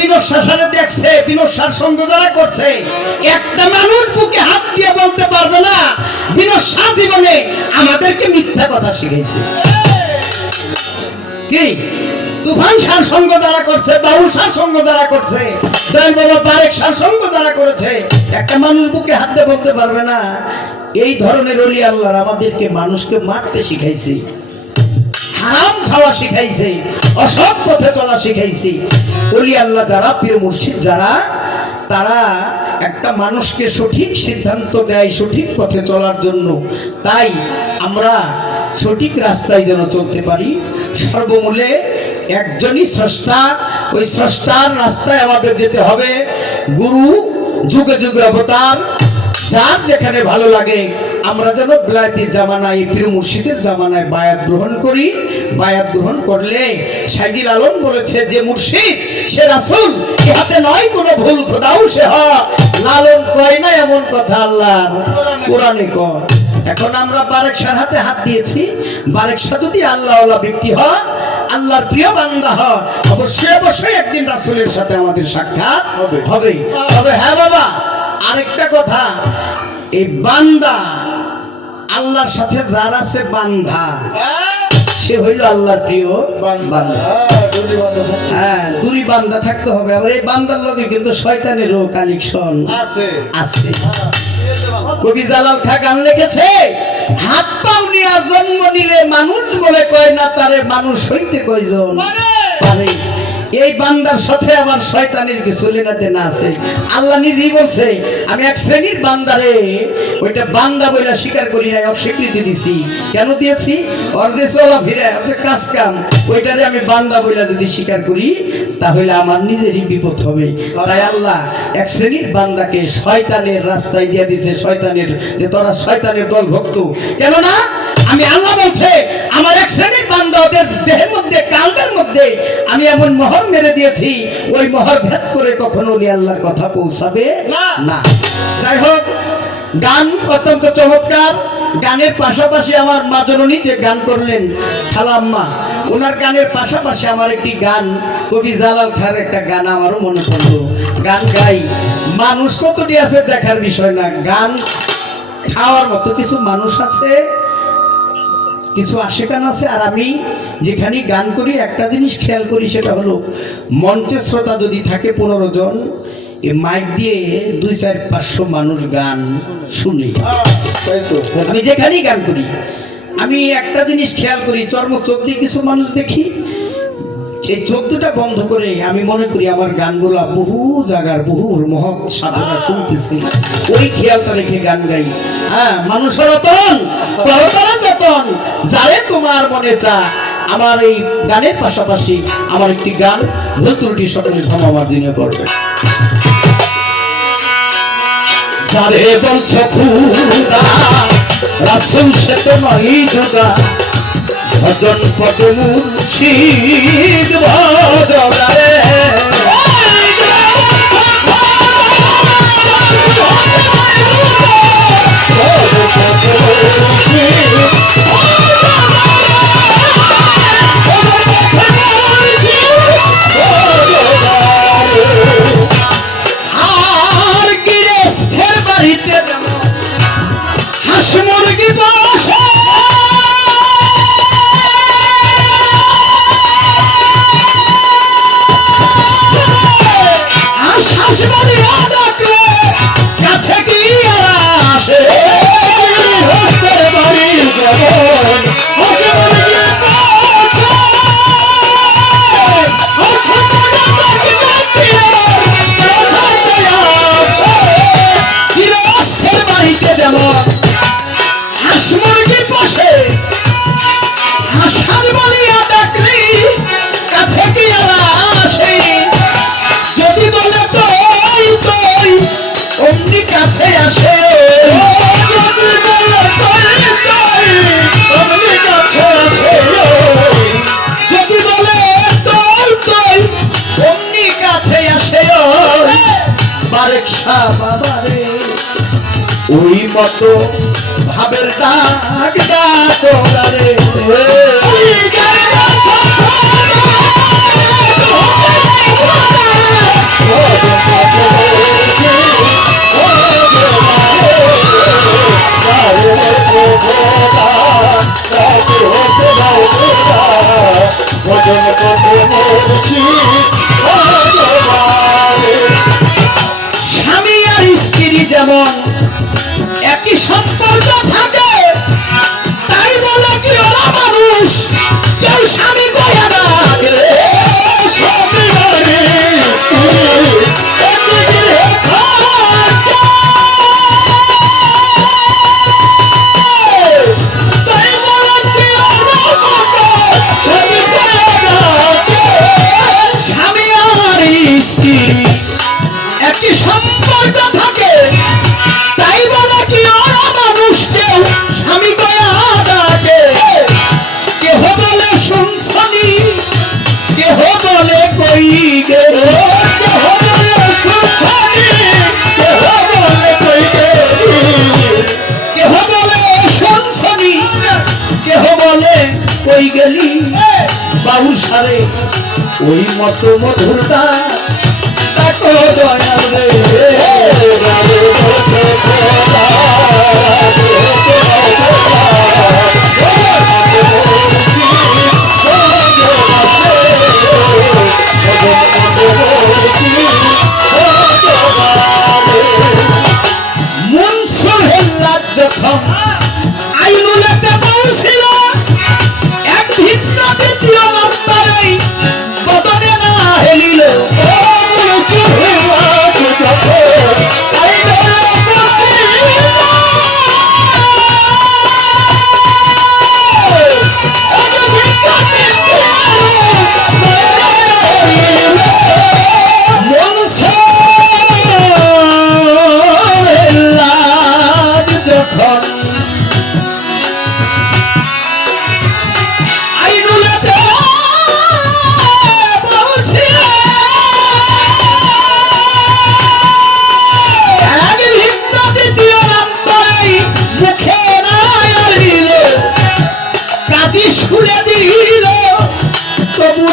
বিনোদ দেখছে বিনোদ সঙ্গ যারা করছে, একটা মানুষ বুকে হাত দিয়ে বলতে পারবে না বিনোদ জীবনে আমাদেরকে মিথ্যা কথা শিখাইছে কি? তুফান সার সঙ্গ দ্বারা করছে সার সঙ্গ দ্বারা করছে বাবা পারেক সার সঙ্গ দ্বারা করেছে, একটা মানুষ বুকে হাত দিয়ে বলতে পারবে না, এই ধরনের অলি আল্লাহর আমাদেরকে মানুষকে মারতে শিখাইছে। খাওয়া শিখাইছে, অসৎ পথে চলা শিখাইছে। অলি আল্লাহ যারা পীর মুর্শিদ যারা, তারা একটা মানুষকে সঠিক সিদ্ধান্ত দেয় সঠিক পথে চলার জন্য। তাই আমরা সঠিক রাস্তায় যেন চলতে পারি। সর্বমূলে একজনই স্রষ্টা, ওই স্রষ্টার রাস্তায় আমাদের যেতে হবে। গুরু, যুগে যুগে অবতার, যার যেখানে ভালো লাগে আমরা যেন বিলায়তির জামানায় পীর মুর্শিদের জামানায় বায়াত গ্রহণ করি। বায়াত গ্রহণ করলে সাইদিল আলম বলেছে যে মুর্শিদ সে রাসুল ইহাতে নয় কোনো ভুল খোদাও সে হ লালন কয় না এমন কথা আল্লাহ কোরআনে কয়। এখন আমরা বারেক শাহ হাতে হাত দিয়েছি। বারেক শাহ যদি আল্লাহ ব্যক্তি হয় আল্লাহর প্রিয় বান্দা হয় অবশ্যই অবশ্যই একদিন রাসুলের সাথে আমাদের সাক্ষাৎ হবে। হবে। তবে হ্যাঁ বাবা আরেকটা কথা। এই বান্দা আল্লাহর সাথে যার আছে বান্ধা সে হইল আল্লাহর প্রিয় বান্দা। হ্যাঁ দুই বান্দা। থাকতে হবে। আবার এই বান্দার লগে কিন্তু শয়তানেরও কালেকশন আছে। আছে। কবি জালাল খা গান লিখেছে হাত পাও নিয়া জন্ম নিলে মানুষ বলে কয় না তারে মানুষ হইতে কয়জন পারে? এই বান্দার সাথে আমার শয়তানের কিছু লেনাতে না আছে। আল্লাহ নিজেই বলছে, আমি এক শ্রেণির বান্দারে, ওইটা বান্দা বইলা স্বীকার করি নাই, অস্বীকৃতি দিছি। কেন দিয়েছি? যে চলা ফিরে যে কাজ কাম, ওইটারে আমি বান্দা বইলা যদি স্বীকার করি, তাহলে আমার নিজেরই বিপদ হবে। তাই আল্লাহ এক শ্রেণির বান্দাকে শয়তানের রাস্তায় দিয়ে দিছে, শয়তানের যে তোরা শয়তানের দল ভক্ত কেননা, আমি আল্লাহ বলছে, আমার শ্রেণির বান্দা ওদের দেহের মধ্যে কালবের মধ্যে আমি এমন মোহর মেরে দিয়েছি ওই মোহর ভেদ করে কখনো ওলি আল্লাহর কথা পৌঁছাবে না। না। যাই হোক গান অত্যন্ত চমৎকার। গানের পাশাপাশি আমার মা জননী যে গান করলেন খালাম্মা ওনার গানের পাশাপাশি আমার একটি গান কবি জালাল খার একটা গান আমারও মনে পড়ল। গান গাই। মানুষ কতটি আছে দেখার বিষয় না। গান খাওয়ার মতো কিছু মানুষ আছে। কিছু আশেকান আছে? আর আমি যেখানে গান করি, একটা জিনিস খেয়াল করি, সেটা হলো মঞ্চের শ্রোতা যদি থাকে পনেরো জন এ মাইক দিয়ে দুই চার পাঁচশো মানুষ গান শুনি। আমি যেখানেই গান করি, আমি একটা জিনিস খেয়াল করি, চর্ম চোখ দিয়ে কিছু মানুষ দেখি, এই চোখ দুটা বন্ধ করে আমি মনে করি আমার গানগুলা বহু জায়গার, বহু মহৎ সাধনা শুনতেছি। ওই খেয়ালটা রেখে গান গাই। হ্যাঁ মানুষের রতন যারে তোমার মনে চা আমার এই গানের পাশাপাশি আমার একটি গান ত্রুটি সকলে ক্ষমা আমার দিনে করবে যারে বলছো খুদা, রাসুল সে তো যোগা। ভজন মুরগি আছে বারেক শাহ বাবারে ওই মতো ভাবের ডাক ডাকে ভজন ভজন উল্টো ওই মত মধুরতা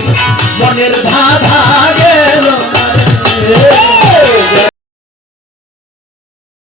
One Monir